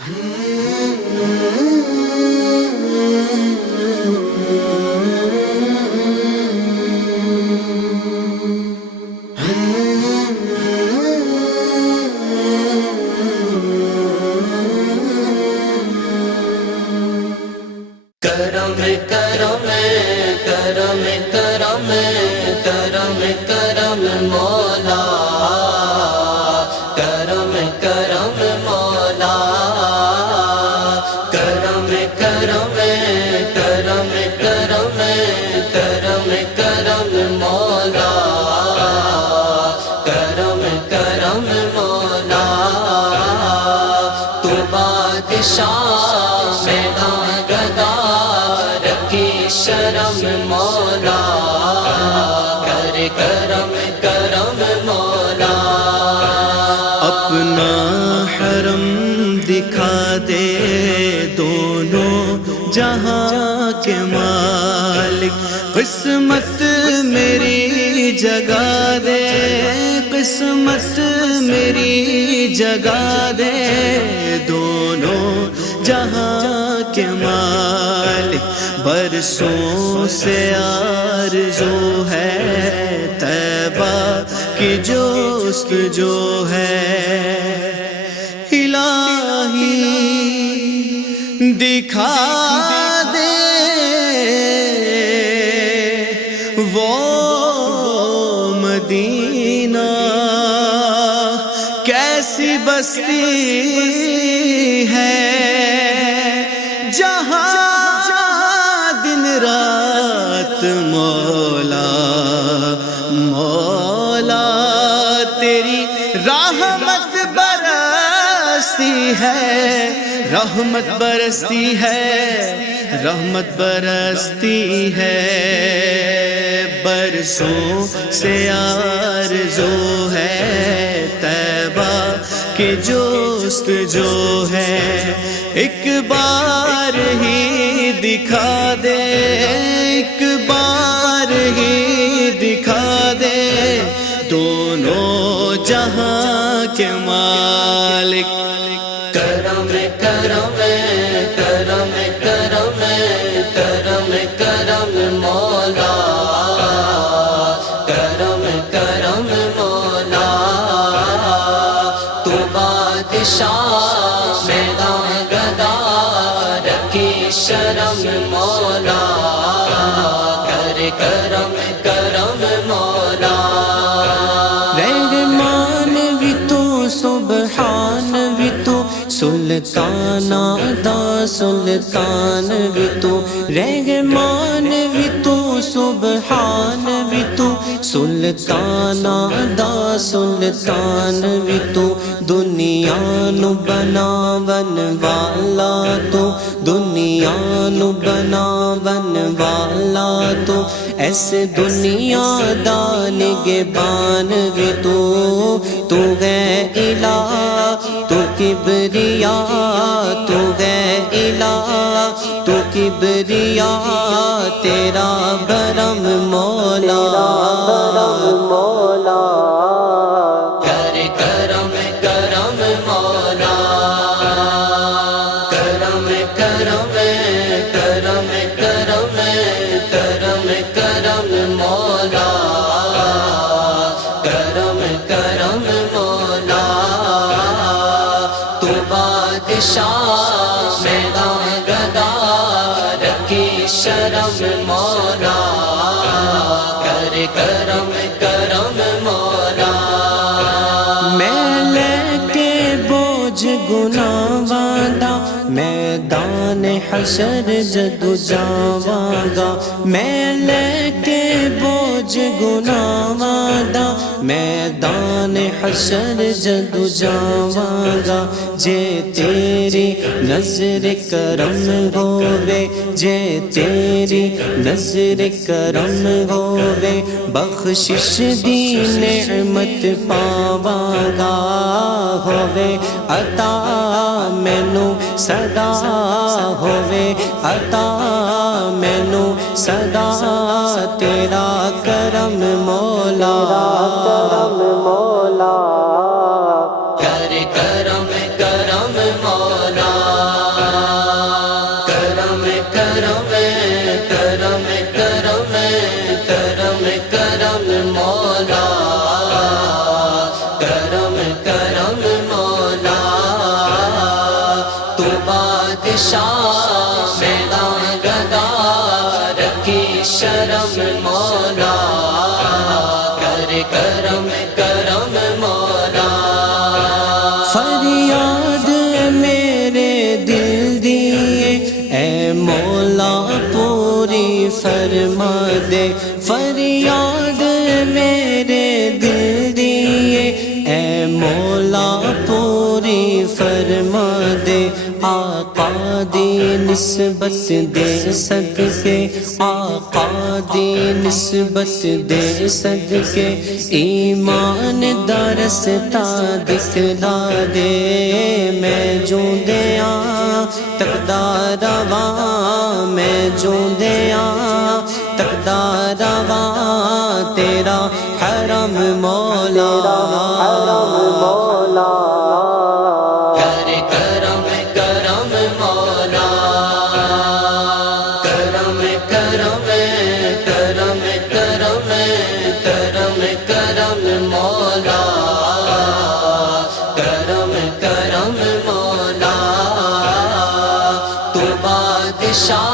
کرم کرم کرم کرم کرم کرم مولا، کرم کرم مولا، کرم کرم کرم کرم کرم کرم مولا، کرم کرم مولا، تو بادشاہ میدان گدا رکھی شرم مولا، کر کرم کرم مولا، اپنا حرم دکھا دے دونوں جہاں کے مالک، قسمت میری جگا دے، قسمت میری جگا دے، دونوں جہاں کے مالک، برسوں سے آرزو ہے طیبہ کی جستجو ہے، الہی دکھا دے وہ مدینہ، کیسی بستی ہے جہاں دن رات مولا، مولا تیری رحمت برستی ہے، رحمت برستی ہے، رحمت برستی ہے، برسوں سے آرزو ہے طیبہ کی جستجو ہے، ایک بار ہی دکھا دے، ایک بار ہی دکھا دے، دونوں جہاں کے مالک، کرم کرم کرم کرم کرم کرم مولا، کرم کرم مولا، تو بادشاہ میدان گدا رکھی شرم مولا، کر کرم کرم مولا، رحمان بھی تو سبحان بھی تو سلطان دا سلطان بھی تو، رحمان بھی تو سبحان بھی تو سلطان دا سلطان بھی تو، دنیا نو بناون والا تو، دنیا نو بناون والا تو، ایسے دنیا دا نگہبان بھی تو ہے الہ، تو کبریا تو ہے الہ، تو کبریا تیرا برم مولا، مولا کر کرم کرم مولا، کرم کرم کرم کرم کرم کرم مولا، کرم کرم مولا، تو بادشاہ میدان گدا رکھی شرم مولا، کر کرم کرم مولا، میں لے کے بوجھ گناہاں دا میدان حشر جدو جاواں گا، میں لے کے بوجھ گناہاں دا میدان حشر جدو جاواں گا، جے تیری نظر کرم ہووے، جے تیری نظر کرم ہووے، بخشش دی نعمت پاواں گا، ہووے عطا مینوں صدا، ہووے عطا مینوں صدا، تیرا کرم مولا، کرم مولا، کر کرم کرم مولا، بادشاہ میدان گدا رکھی شرم مولا کر کرم کرم مولا فریاد میرے دل دیے اے مولا پوری فرما دے فریاد میرے دل دیے اے مولا پوری فرما دے آقا دی نسبت دے صدقے آقا دی نسبت دے صدقے ایمان دا رستہ دکھلا دے میں جوندیاں تکدا رواں میں جوندیاں تکدا رواں تیرا حرم مولا کر کرم کرم مولا کرم کرم کرم کرم کرم کرم مولا کرم کرم مولا تو بادشاہ